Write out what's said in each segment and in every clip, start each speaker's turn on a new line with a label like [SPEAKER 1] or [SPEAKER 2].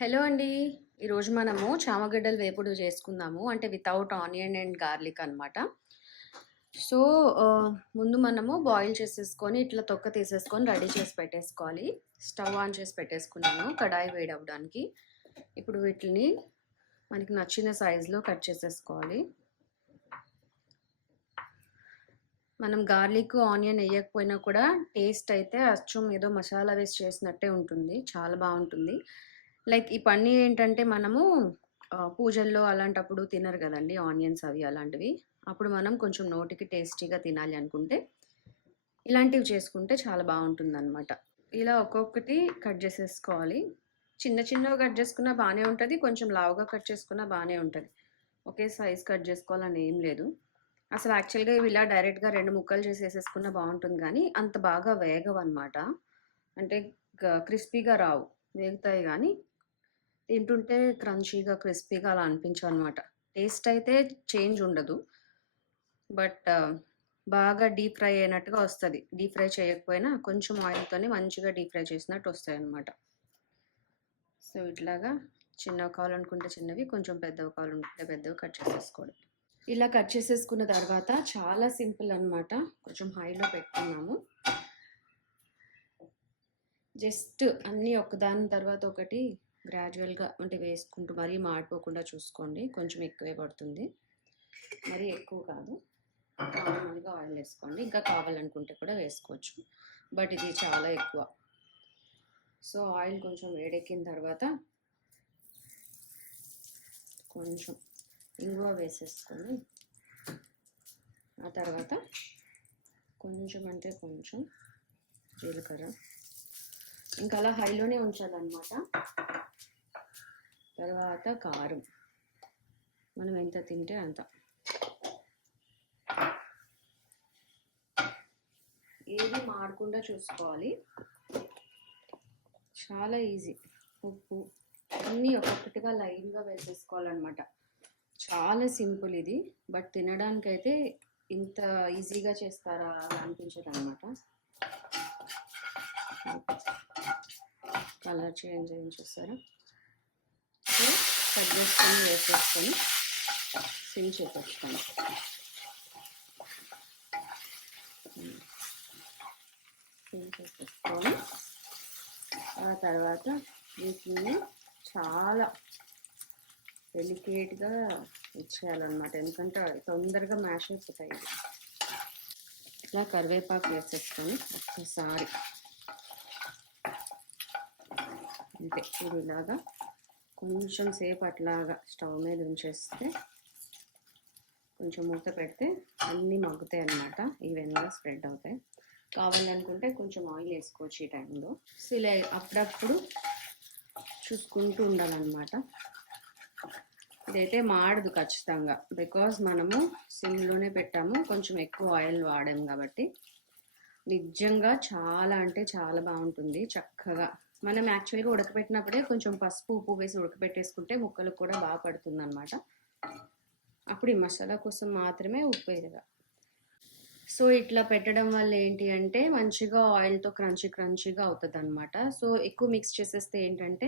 [SPEAKER 1] Hello అండి. ఈరోజు మనము చామగడ్డలు వేపుడు చేసుకుందాము. అంటే వితౌట్ ఆనియన్ అండ్ గార్లిక్ అనమాట. సో, ముందు మనము బాయిల్ చేసేసుకొని, ఇట్లా తొక్క తీసేసుకొని రెడీ చేసి పెట్టేసుకోవాలి. స్టవ్ ఆన్ చేసి పెట్టేసుకున్నాను కడాయి వేడి అవ్వడానికి ఇప్పుడు వీటిని మనకి నచ్చిన సైజులో కట్ చేసేసుకోవాలి. మనం గార్లిక్, ఆనియన్ వేయకపోయినా కూడా టేస్ట్ అయితే అచ్చం ఏదో మసాలా వేసి చేసినట్టే ఉంటుంది. చాలా బాగుంటుంది లైక్ ఈ పన్నీర్ ఏంటంటే మనము పూజల్లో అలాంటప్పుడు తినరు కదండి ఆనియన్స్ అవి అలాంటివి. అప్పుడు మనం కొంచెం నోటికి టేస్టీగా తినాలి అనుకుంటే, ఇలాంటివి చేసుకుంటే చాలా బాగుంటుంది అనమాట ఇలా ఒక్కొక్కటి కట్ చేసేసుకోవాలి చిన్న చిన్నవి కట్ చేసుకున్నా బాగానే ఉంటుంది కొంచెం లావుగా కట్ చేసుకున్నా బాగానే ఉంటుంది ఒకే సైజ్ కట్ చేసుకోవాలని ఏం లేదు. అసలు యాక్చువల్‌గా ఇవి ఇలా డైరెక్ట్‌గా రెండు ముక్కలు చేసేసేసుకున్నా బాగుంటుంది కానీ అంత బాగా వేగవనమాట. అంటే క్రిస్పీగా రావు. వేగుతాయి కానీ తింటుంటే క్రంచీగా, క్రిస్పీగా అలా అనిపించవనమాట. టేస్ట్ అయితే చేంజ్ ఉండదు. బట్ బాగా డీప్ ఫ్రై అయినట్టుగా వస్తుంది డీప్ ఫ్రై చేయకపోయినా కొంచెం ఆయిల్‌తోనే మంచిగా డీప్ ఫ్రై చేసినట్టు వస్తాయి అనమాట సో, ఇట్లాగా చిన్నవి కావాలనుకుంటే చిన్నవి, కొంచెం పెద్దవి కావాలనుకుంటే పెద్దవి కట్ చేసేసుకోవడం. ఇలా కట్ చేసేసుకున్న తర్వాత చాలా సింపుల్ అనమాట. కొంచెం హైలో పెట్టుకున్నాము. జస్ట్ అన్నీ ఒకదాని తర్వాత ఒకటి గ్రాడ్యుయల్‌గా అంటే వేసుకుంటూ మరీ మాడిపోకుండా చూసుకోండి. కొంచెం ఎక్కువే పడుతుంది. మరీ ఎక్కువ కాదు. నార్మల్‌గా ఆయిల్ వేసుకోండి ఇంకా కావాలనుకుంటే కూడా వేసుకోవచ్చు. బట్ ఇది చాలా ఎక్కువ. సో, ఆయిల్ కొంచెం వేడెక్కిన తర్వాత కొంచెం ఇంగువ వేసేసుకొని ఆ తర్వాత కొంచెం అంటే కొంచెం జీలకర్ర. ఇంకా అలా హైలోనే ఉంచాలన్నమాట తర్వాత కారం. మనం ఎంత తింటే అంత. ఏది మాడకుండా చూసుకోవాలి. చాలా ఈజీ. ఉప్పు అన్నీ ఒక్కొక్కటిగా లైన్‌గా వేసేసుకోవాలన్నమాట చాలా సింపుల్ ఇది. బట్ తినడానికైతే ఇంత ఈజీగా చేస్తారా అనిపించదు అనమాట కలర్ చేంజ్ అయింది చూసారా? కట్ చేసుకొని వేసేసుకొని సిమ్ చేసేస్తాను. సిమ్ చేసేసుకొని ఆ తర్వాత వీటిని చాలా డెలికేట్‌గా ఇచ్చేయాలన్నమాట ఎందుకంటే తొందరగా మ్యాష్ అయిపోతాయి ఇలా కరివేపాకు వేసేసుకొని ఒక్కసారి అంతే. ఇది ఇలాగా కొంచెం సేపు అట్లాగా స్టవ్ మీద ఉంచేస్తే కొంచెం మూత పెడితే అన్నీ మగ్గుతాయన్నమాట. ఈవెన్‌గా స్ప్రెడ్ అవుతాయి. కావాలనుకుంటే కొంచెం ఆయిల్ వేసుకోవచ్చు ఈ టైంలో. సో, ఇలా అప్పుడప్పుడు చూసుకుంటూ ఉండాలన్నమాట ఇదైతే మాడదు ఖచ్చితంగా. బికాజ్ మనము సిమ్‌లోనే పెట్టాము. కొంచెం ఎక్కువ ఆయిల్ వాడాము కాబట్టి. నిజంగా చాలా అంటే చాలా బాగుంటుంది చక్కగా మనం యాక్చువల్‌గా ఉడకబెట్టినప్పుడే కొంచెం పసుపు, ఉప్పు వేసి ఉడకబెట్టేసుకుంటే ముక్కలకు కూడా బాగా పడుతుందనమాట. అప్పుడు ఈ మసాలా కోసం మాత్రమే ఉప్పు వేయగా. సో, ఇట్లా పెట్టడం వల్ల ఏంటి అంటే మంచిగా ఆయిల్‌తో క్రంచీ క్రంచీగా అవుతుంది అనమాట సో, ఎక్కువ మిక్స్ చేసేస్తే ఏంటంటే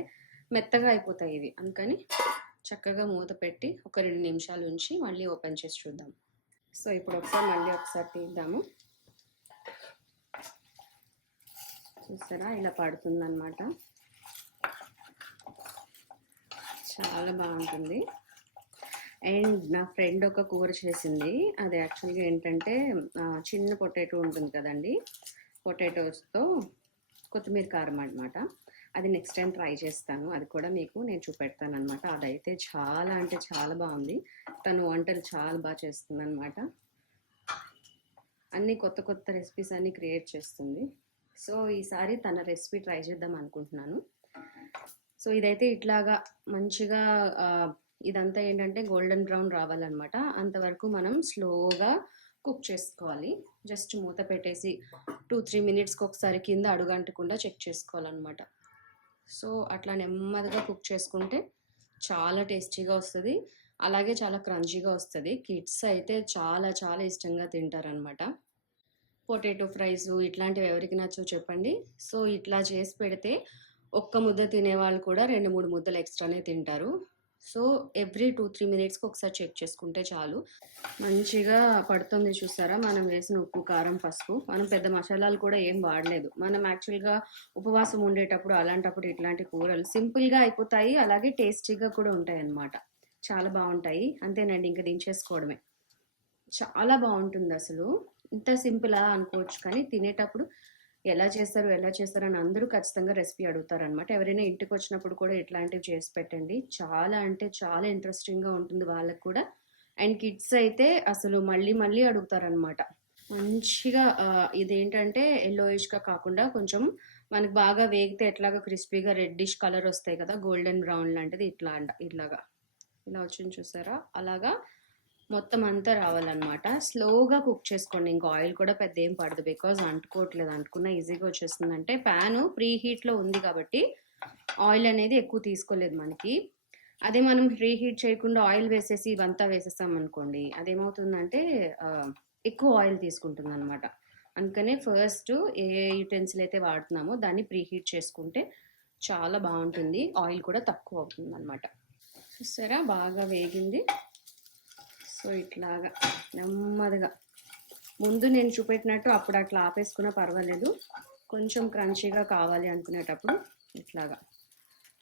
[SPEAKER 1] మెత్తగా అయిపోతాయి ఇవి. అందుకని చక్కగా మూత పెట్టి ఒక రెండు నిమిషాలు ఉంచి మళ్ళీ ఓపెన్ చేసి చూద్దాం. సో, ఇప్పుడు ఒకసారి మళ్ళీ ఒకసారి తీద్దాము. చూసారా? ఇలా పడుతుందన్నమాట చాలా బాగుంటుంది అండ్ నా ఫ్రెండ్ ఒక కూర చేసింది. అది యాక్చువల్‌గా ఏంటంటే చిన్న పొటాటో ఉంటుంది కదండీ! పొటాటోస్‌తో కొత్తిమీర కారం అనమాట. అది నెక్స్ట్ టైం ట్రై చేస్తాను. అది కూడా మీకు నేను చూపెడతాననమాట. అదైతే చాలా అంటే చాలా బాగుంది తను వంటలు చాలా బాగా చేస్తుందనమాట. అన్నీ కొత్త కొత్త రెసిపీస్ అన్నీ క్రియేట్ చేస్తుంది. సో, ఈసారి తన రెసిపీ ట్రై చేద్దాం అనుకుంటున్నాను. సో, ఇదైతే ఇట్లాగా మంచిగా ఇదంతా ఏంటంటే గోల్డెన్ బ్రౌన్ రావాలనమాట. అంతవరకు మనం స్లోగా కుక్ చేసుకోవాలి. జస్ట్ మూత పెట్టేసి 2, 3 మినిట్స్‌కి ఒకసారి కింద అడుగంటకుండా చెక్ చేసుకోవాలనమాట. సో, అట్లా నెమ్మదిగా కుక్ చేసుకుంటే చాలా టేస్టీగా వస్తుంది అలాగే చాలా క్రంచీగా వస్తుంది కిడ్స్ అయితే చాలా చాలా ఇష్టంగా తింటారనమాట. పొటాటో ఫ్రైసు ఇట్లాంటివి ఎవరికి నచ్చో చెప్పండి. సో, ఇట్లా చేసి పెడితే ఒక్క ముద్ద తినేవాళ్ళు కూడా 2, 3 ముద్దలు ఎక్స్‌ట్రానే తింటారు. సో, ఎవ్రీ 2, 3 మినిట్స్‌కి ఒకసారి చెక్ చేసుకుంటే చాలు. మంచిగా పడుతుంది చూసారా? మనం వేసిన ఉప్పు, కారం, పసుపు. మనం పెద్ద మసాలాలు కూడా ఏం వాడలేదు. మనం యాక్చువల్‌గా ఉపవాసం ఉండేటప్పుడు అలాంటప్పుడు ఇట్లాంటి కూరలు సింపుల్‌గా అయిపోతాయి. అలాగే టేస్టీగా కూడా ఉంటాయన్నమాట. చాలా బాగుంటాయి అంతేనండి ఇంకా దించేసుకోవడమే. చాలా బాగుంటుంది అసలు ఇంత సింపులా అనుకోవచ్చు కానీ తినేటప్పుడు ఎలా చేస్తారు? ఎలా చేస్తారు? అని అందరూ ఖచ్చితంగా రెసిపీ అడుగుతారనమాట. ఎవరైనా ఇంటికి వచ్చినప్పుడు కూడా ఇట్లాంటివి చేసి పెట్టండి. చాలా అంటే చాలా ఇంట్రెస్టింగ్‌గా ఉంటుంది వాళ్ళకి కూడా. అండ్ కిడ్స్ అయితే అసలు మళ్ళీ మళ్ళీ అడుగుతారనమాట. మంచిగా ఇదేంటంటే ఎల్లోయిష్గా కాకుండా కొంచెం మనకు బాగా వేగితే ఎట్లాగా క్రిస్పీగా రెడ్డిష్ కలర్ వస్తాయి కదా! గోల్డెన్ బ్రౌన్ లాంటిది ఇట్లా అంట ఇట్లాగా. ఇలా వచ్చింది చూసారా? అలాగా మొత్తం అంతా రావాలనమాట. స్లోగా కుక్ చేసుకోండి. ఇంక ఆయిల్ కూడా పెద్ద ఏం పడదు. బికాజ్ అంటుకోవట్లేదు. అంటుకున్న ఈజీగా వచ్చేస్తుంది అంటే పాను ప్రీ హీట్‌లో ఉంది కాబట్టి ఆయిల్ అనేది ఎక్కువ తీసుకోలేదు మనకి. అదే మనం ప్రీ హీట్ చేయకుండా ఆయిల్ వేసేసి ఇవంతా వేసేసామనుకోండి అదేమవుతుందంటే ఎక్కువ ఆయిల్ తీసుకుంటుంది అనమాట అందుకనే ఫస్ట్ ఏ యుటెన్సిల్ అయితే వాడుతున్నామో దాన్ని ప్రీ హీట్ చేసుకుంటే చాలా బాగుంటుంది ఆయిల్ కూడా తక్కువ అవుతుందనమాట. చూసారా? బాగా వేగింది. సో, ఇట్లాగా నెమ్మదిగా ముందు నేను చూపెట్టినట్టు అప్పుడు అట్లా ఆపేసుకున్నా పర్వాలేదు. కొంచెం క్రంచీగా కావాలి అనుకునేటప్పుడు ఇట్లాగా.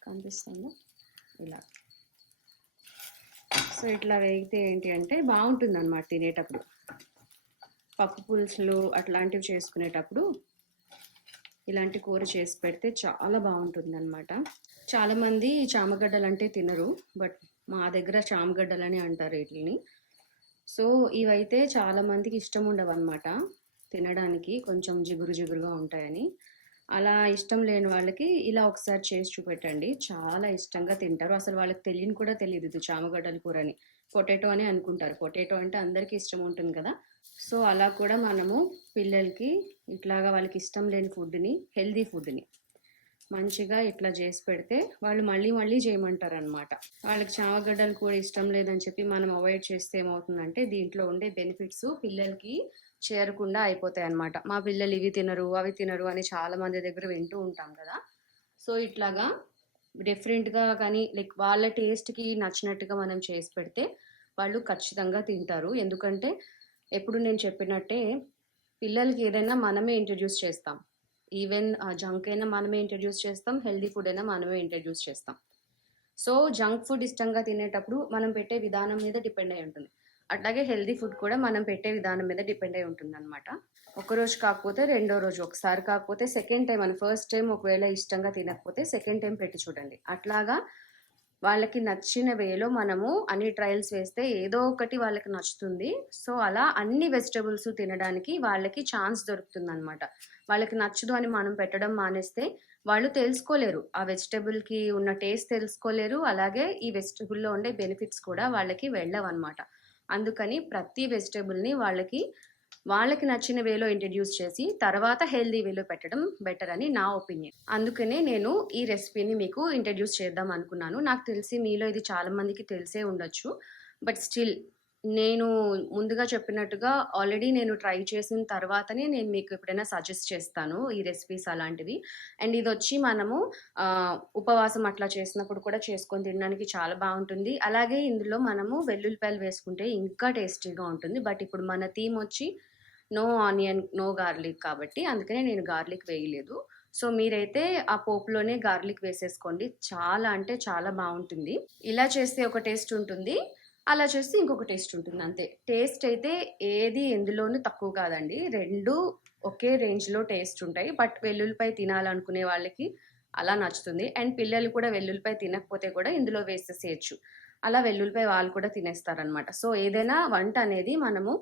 [SPEAKER 1] కనిపిస్తుందా? ఇలా. సో, ఇట్లా వేగితే ఏంటి అంటే బాగుంటుంది అనమాట తినేటప్పుడు. పప్పు పులుసులు అట్లాంటివి చేసుకునేటప్పుడు ఇలాంటి కూర చేసి పెడితే చాలా బాగుంటుంది అనమాట చాలామంది చామగడ్డలు అంటే తినరు. బట్ మా దగ్గర చామగడ్డలని అంటారు వీటిని సో, ఇవైతే చాలా మందికి ఇష్టం ఉండవనమాట. తినడానికి కొంచెం జిగురు జిగురుగా ఉంటాయని. అలా ఇష్టం లేని వాళ్ళకి ఇలా ఒకసారి చేసి చూపెట్టండి. చాలా ఇష్టంగా తింటారు. అసలు వాళ్ళకి తెలియని కూడా తెలియదు ఇది చామగడ్డల కూరని. పొటాటో అని అనుకుంటారు. పొటాటో అంటే అందరికీ ఇష్టం ఉంటుంది కదా! సో, అలా కూడా మనము పిల్లలకి ఇట్లాగా వాళ్ళకి ఇష్టం లేని ఫుడ్‌ని హెల్తీ ఫుడ్‌ని మంచిగా ఇట్లా చేసి పెడితే వాళ్ళు మళ్ళీ మళ్ళీ చేయమంటారు అనమాట వాళ్ళకి చామగడ్డలు కూడా ఇష్టం లేదని చెప్పి మనం అవాయిడ్ చేస్తే ఏమవుతుందంటే దీంట్లో ఉండే బెనిఫిట్స్ పిల్లలకి చేరకుండా అయిపోతాయి అనమాట మా పిల్లలు ఇవి తినరు, అవి తినరు అని చాలా మంది దగ్గర వింటూ ఉంటాం కదా! సో, ఇట్లాగా డిఫరెంట్‌గా కానీ లైక్ వాళ్ళ టేస్ట్‌కి నచ్చినట్టుగా మనం చేసి పెడితే వాళ్ళు ఖచ్చితంగా తింటారు. ఎందుకంటే ఎప్పుడు నేను చెప్పినట్టే పిల్లలకి ఏదైనా మనమే ఇంట్రడ్యూస్ చేస్తాం. ఈవెన్ జంక్ అయినా మనమే ఇంట్రడ్యూస్ చేస్తాం. హెల్దీ ఫుడ్ అయినా మనమే ఇంట్రడ్యూస్ చేస్తాం. సో, జంక్ ఫుడ్ ఇష్టంగా తినేటప్పుడు మనం పెట్టే విధానం మీద డిపెండ్ అయి ఉంటుంది. అట్లాగే హెల్దీ ఫుడ్ కూడా మనం పెట్టే విధానం మీద డిపెండ్ అయి ఉంటుంది అనమాట ఒకరోజు కాకపోతే రెండో రోజు, ఒకసారి కాకపోతే సెకండ్ టైం అని ఫస్ట్ టైం ఒకవేళ ఇష్టంగా తినకపోతే సెకండ్ టైం పెట్టి చూడండి. అట్లాగా వాళ్ళకి నచ్చిన వేలో మనము అన్ని ట్రయల్స్ వేస్తే ఏదో ఒకటి వాళ్ళకి నచ్చుతుంది. సో, అలా అన్ని వెజిటబుల్స్ తినడానికి వాళ్ళకి ఛాన్స్ దొరుకుతుందనమాట. వాళ్ళకి నచ్చదు అని మనం పెట్టడం మానేస్తే వాళ్ళు తెలుసుకోలేరు. ఆ వెజిటబుల్‌కి ఉన్న టేస్ట్ తెలుసుకోలేరు. అలాగే ఈ వెజిటబుల్‌లో ఉండే బెనిఫిట్స్ కూడా వాళ్ళకి వెళ్ళవనమాట. అందుకని ప్రతి వెజిటబుల్‌ని వాళ్ళకి, వాళ్ళకి నచ్చిన వేలో ఇంట్రడ్యూస్ చేసి తర్వాత హెల్తీ వేలో పెట్టడం బెటర్ అని నా ఒపీనియన్. అందుకనే నేను ఈ రెసిపీని మీకు ఇంట్రడ్యూస్ చేద్దాం అనుకున్నాను. నాకు తెలిసి మీలో ఇది చాలా మందికి తెలిసే ఉండొచ్చు. బట్ స్టిల్ నేను ముందుగా చెప్పినట్టుగా ఆల్రెడీ నేను ట్రై చేసిన తర్వాతనే నేను మీకు ఎప్పుడైనా సజెస్ట్ చేస్తాను ఈ రెసిపీస్ అలాంటివి. అండ్ ఇది వచ్చి మనము ఉపవాసం అట్లా చేసినప్పుడు కూడా చేసుకొని తినడానికి చాలా బాగుంటుంది అలాగే ఇందులో మనము వెల్లుల్లిపాయలు వేసుకుంటే ఇంకా టేస్టీగా ఉంటుంది. బట్ ఇప్పుడు మన థీమ్ వచ్చి నో ఆనియన్, నో గార్లిక్ కాబట్టి అందుకనే నేను గార్లిక్ వేయలేదు. సో, మీరైతే ఆ పోపులోనే గార్లిక్ వేసేసుకోండి. చాలా అంటే చాలా బాగుంటుంది ఇలా చేస్తే ఒక టేస్ట్ ఉంటుంది. అలా చేస్తే ఇంకొక టేస్ట్ ఉంటుంది అంతే. టేస్ట్ అయితే ఏది ఎందులోనూ తక్కువ కాదండి. రెండు ఒకే రేంజ్‌లో టేస్ట్ ఉంటాయి. బట్ వెల్లుల్లిపై తినాలనుకునే వాళ్ళకి అలా నచ్చుతుంది. అండ్ పిల్లలు కూడా వెల్లుల్లిపై తినకపోతే కూడా ఇందులో వేసేసేయచ్చు అలా వెల్లుల్లిపై వాళ్ళు కూడా తినేస్తారనమాట. సో, ఏదైనా వంట అనేది మనము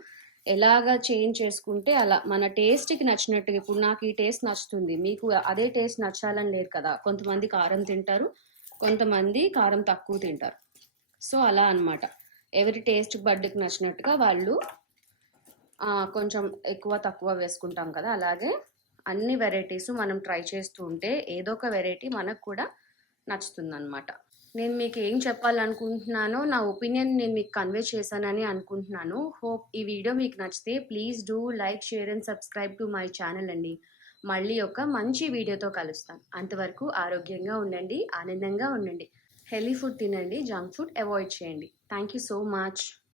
[SPEAKER 1] ఎలాగా చేంజ్ చేసుకుంటే అలా మన టేస్ట్‌కి నచ్చినట్టుగా ఇప్పుడు నాకు ఈ టేస్ట్ నచ్చుతుంది. మీకు అదే టేస్ట్ నచ్చాలని లేదు కదా! కొంతమంది కారం తింటారు. కొంతమంది కారం తక్కువ తింటారు. సో, అలా అనమాట. ఎవరి టేస్ట్ బడ్‌కి నచ్చినట్టుగా వాళ్ళు కొంచెం ఎక్కువ, తక్కువ వేసుకుంటాం కదా! అలాగే అన్ని వెరైటీస్ మనం ట్రై చేస్తూ ఉంటే ఏదో ఒక వెరైటీ మనకు కూడా నచ్చుతుందనమాట. నేను మీకు ఏం చెప్పాలనుకుంటున్నానో నా ఒపీనియన్ నేను మీకు కన్వే చేశానని అనుకుంటున్నాను. హోప్ ఈ వీడియో మీకు నచ్చితే please do like, share and subscribe to my channel అండి. మళ్ళీ ఒక మంచి వీడియోతో కలుస్తాను అంతవరకు ఆరోగ్యంగా ఉండండి ఆనందంగా ఉండండి హెల్దీ ఫుడ్ తినండి జంక్ ఫుడ్ అవాయిడ్ చేయండి థ్యాంక్ యూ సో మచ్